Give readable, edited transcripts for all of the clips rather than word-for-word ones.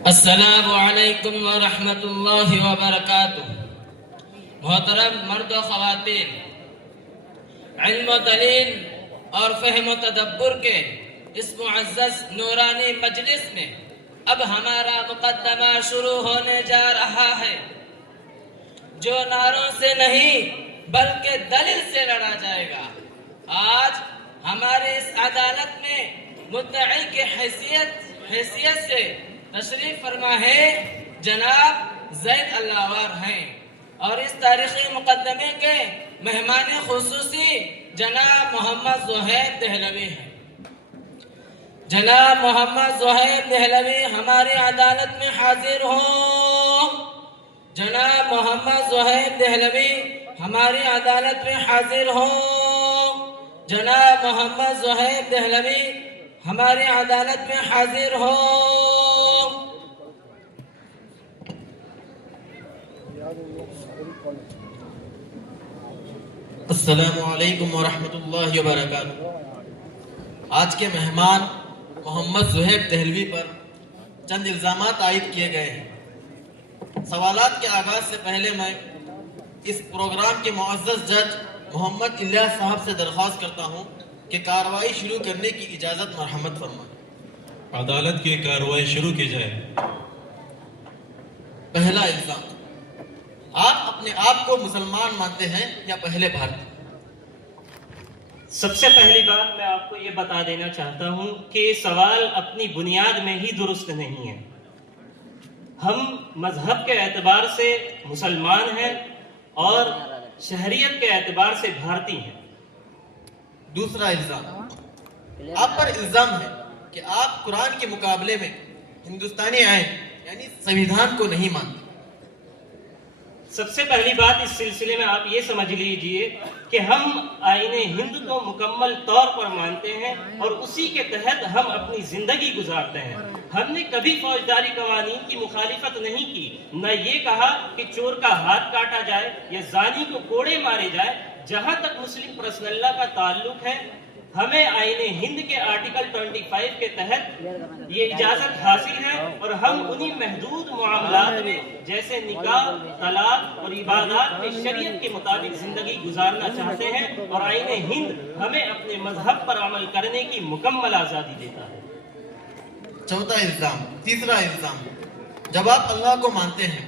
السلام علیکم ورحمۃ اللہ وبرکاتہ۔ محترم مرد و خواتین، علم و دلیل اور فہم و تدبر کے اس معزز نورانی مجلس میں اب ہمارا مقدمہ شروع ہونے جا رہا ہے، جو نعروں سے نہیں بلکہ دلیل سے لڑا جائے گا۔ آج ہماری اس عدالت میں مدعی کی حیثیت سے تشریف فرما ہے جناب زید اللہوار ہیں، اور اس تاریخی مقدمے کے مہمان خصوصی جناب محمد زہیر دہلوی ہیں۔ جناب محمد زہیر دہلوی ہماری عدالت میں حاضر ہوں۔ جناب محمد زہیر دہلوی ہماری عدالت میں حاضر ہوں۔ جناب محمد زہیر دہلوی ہماری عدالت میں حاضر ہوں۔ السلام علیکم ورحمۃ اللہ وبرکاتہ۔ آج کے مہمان محمد زہیر دہلوی پر چند الزامات عائد کیے گئے ہیں۔ سوالات کے آغاز سے پہلے میں اس پروگرام کے معزز جج محمد الیاس صاحب سے درخواست کرتا ہوں کہ کارروائی شروع کرنے کی اجازت مرحمت فرمائیں۔ عدالت کی کارروائی شروع کی جائے۔ پہلا الزام، آپ اپنے آپ کو مسلمان مانتے ہیں یا پہلے بھارتی؟ سب سے پہلی بات میں آپ کو یہ بتا دینا چاہتا ہوں کہ یہ سوال اپنی بنیاد میں ہی درست نہیں ہے۔ ہم مذہب کے اعتبار سے مسلمان ہیں اور شہریت کے اعتبار سے بھارتی ہیں۔ دوسرا الزام، آپ پر الزام ہے کہ آپ قرآن کے مقابلے میں ہندوستانی آئین یعنی سنویدھان کو نہیں مانتے۔ سب سے پہلی بات اس سلسلے میں آپ یہ سمجھ لیجئے کہ ہم آئین ہند کو مکمل طور پر مانتے ہیں اور اسی کے تحت ہم اپنی زندگی گزارتے ہیں۔ ہم نے کبھی فوجداری قوانین کی مخالفت نہیں کی، نہ یہ کہا کہ چور کا ہاتھ کاٹا جائے یا زانی کو کوڑے مارے جائے۔ جہاں تک مسلم پرسنل لا کا تعلق ہے، ہمیں آئین ہند کے آرٹیکل 25 کے تحت یہ اجازت حاصل ہے اور ہم انہی محدود معاملات میں جیسے نکاح، طلاق اور عبادات میں شریعت کے مطابق زندگی گزارنا چاہتے ہیں، اور آئین ہند ہمیں اپنے مذہب پر عمل کرنے کی مکمل آزادی دیتا ہے۔ چوتھا الزام، تیسرا الزام، جب آپ اللہ کو مانتے ہیں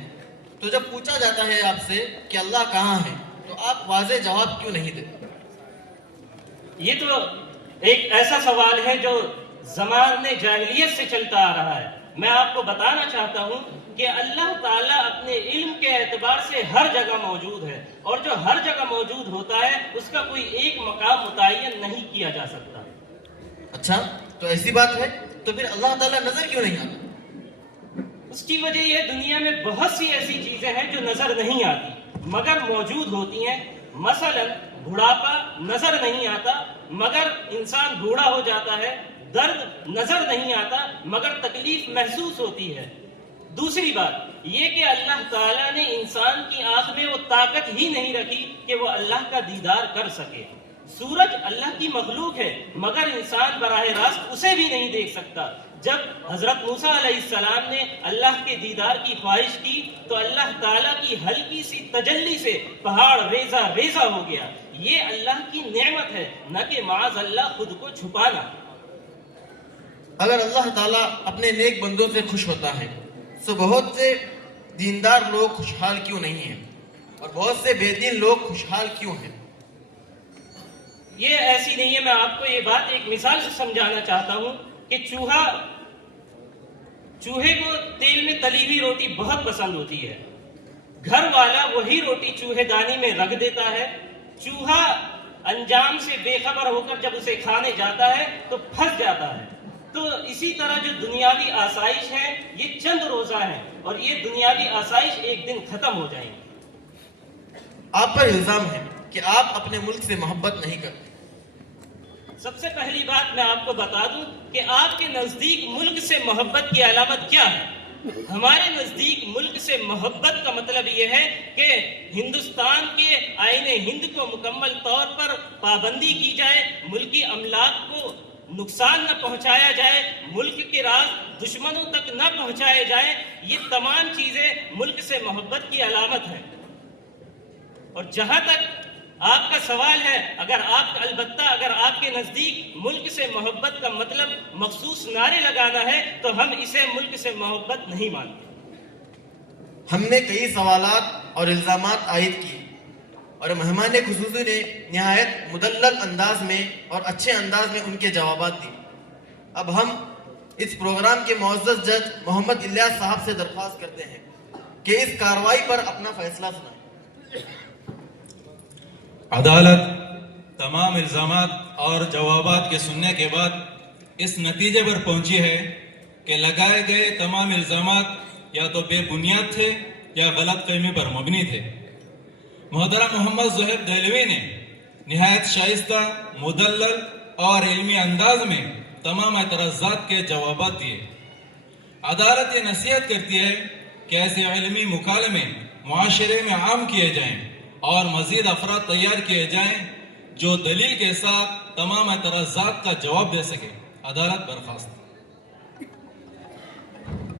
تو جب پوچھا جاتا ہے آپ سے کہ اللہ کہاں ہے تو آپ واضح جواب کیوں نہیں دیتے؟ یہ تو ایک ایسا سوال ہے جو زمانے جاہلیت سے چلتا آ رہا ہے۔ میں آپ کو بتانا چاہتا ہوں کہ اللہ تعالیٰ اپنے علم کے اعتبار سے ہر جگہ موجود ہے، اور جو ہر جگہ موجود ہوتا ہے اس کا کوئی ایک مقام متعین نہیں کیا جا سکتا۔ اچھا، تو ایسی بات ہے تو پھر اللہ تعالیٰ نظر کیوں نہیں آتا؟ اس کی وجہ یہ دنیا میں بہت سی ایسی چیزیں ہیں جو نظر نہیں آتی مگر موجود ہوتی ہیں۔ مثلا بڑھاپا نظر نہیں آتا مگر انسان بوڑھا ہو جاتا ہے، درد نظر نہیں آتا مگر تکلیف محسوس ہوتی ہے۔ دوسری بات یہ کہ اللہ تعالیٰ نے انسان کی آنکھ میں وہ طاقت ہی نہیں رکھی کہ وہ اللہ کا دیدار کر سکے۔ سورج اللہ کی مخلوق ہے مگر انسان براہ راست اسے بھی نہیں دیکھ سکتا۔ جب حضرت موسیٰ علیہ السلام نے اللہ کے دیدار کی خواہش کی تو اللہ تعالیٰ کی ہلکی سی تجلی سے پہاڑ ریزہ ریزہ ہو گیا۔ یہ اللہ کی نعمت ہے، نہ کہ معاذ اللہ خود کو چھپانا۔ اگر اللہ تعالیٰ اپنے نیک بندوں سے خوش ہوتا ہے تو بہت سے دیندار لوگ خوشحال کیوں نہیں ہیں اور بہت سے بے دین لوگ خوشحال کیوں ہیں؟ یہ ایسی نہیں ہے۔ میں آپ کو یہ بات ایک مثال سے سمجھانا چاہتا ہوں کہ چوہے کو تیل میں تلی ہوئی روٹی بہت پسند ہوتی ہے۔ گھر والا وہی روٹی چوہے دانی میں رکھ دیتا ہے۔ چوہا انجام سے بے خبر ہو کر جب اسے کھانے جاتا ہے تو پھنس جاتا ہے۔ تو اسی طرح جو دنیاوی آسائش ہے یہ چند روزہ ہیں اور یہ دنیاوی آسائش ایک دن ختم ہو جائیں گی۔ آپ پر الزام ہے کہ آپ اپنے ملک سے محبت نہیں کرتے۔ سب سے پہلی بات میں آپ کو بتا دوں کہ آپ کے نزدیک ملک سے محبت کی علامت کیا ہے؟ ہمارے نزدیک ملک سے محبت کا مطلب یہ ہے کہ ہندوستان کے آئین ہند کو مکمل طور پر پابندی کی جائے، ملکی املاک کو نقصان نہ پہنچایا جائے، ملک کے راز دشمنوں تک نہ پہنچائے جائیں، یہ تمام چیزیں ملک سے محبت کی علامت ہیں۔ اور جہاں تک آپ کا سوال ہے، البتہ اگر آپ کے نزدیک ملک سے محبت کا مطلب مخصوص نعرے لگانا ہے تو ہم اسے ملک سے محبت نہیں مانتے۔ ہم نے کئی سوالات اور الزامات عائد کیے اور مہمان خصوصی نے نہایت مدلل انداز میں اور اچھے انداز میں ان کے جوابات دیے۔ اب ہم اس پروگرام کے معزز جج محمد الیاس صاحب سے درخواست کرتے ہیں کہ اس کارروائی پر اپنا فیصلہ سنائیں۔ عدالت تمام الزامات اور جوابات کے سننے کے بعد اس نتیجے پر پہنچی ہے کہ لگائے گئے تمام الزامات یا تو بے بنیاد تھے یا غلط فہمی پر مبنی تھے۔ محترم محمد زہیب دہلوی نے نہایت شائستہ، مدلل اور علمی انداز میں تمام اعتراضات کے جوابات دیے۔ عدالت یہ نصیحت کرتی ہے کہ ایسے علمی مکالمے معاشرے میں عام کیے جائیں اور مزید افراد تیار کیے جائیں جو دلیل کے ساتھ تمام اعتراضات کا جواب دے سکے۔ عدالت برخاست۔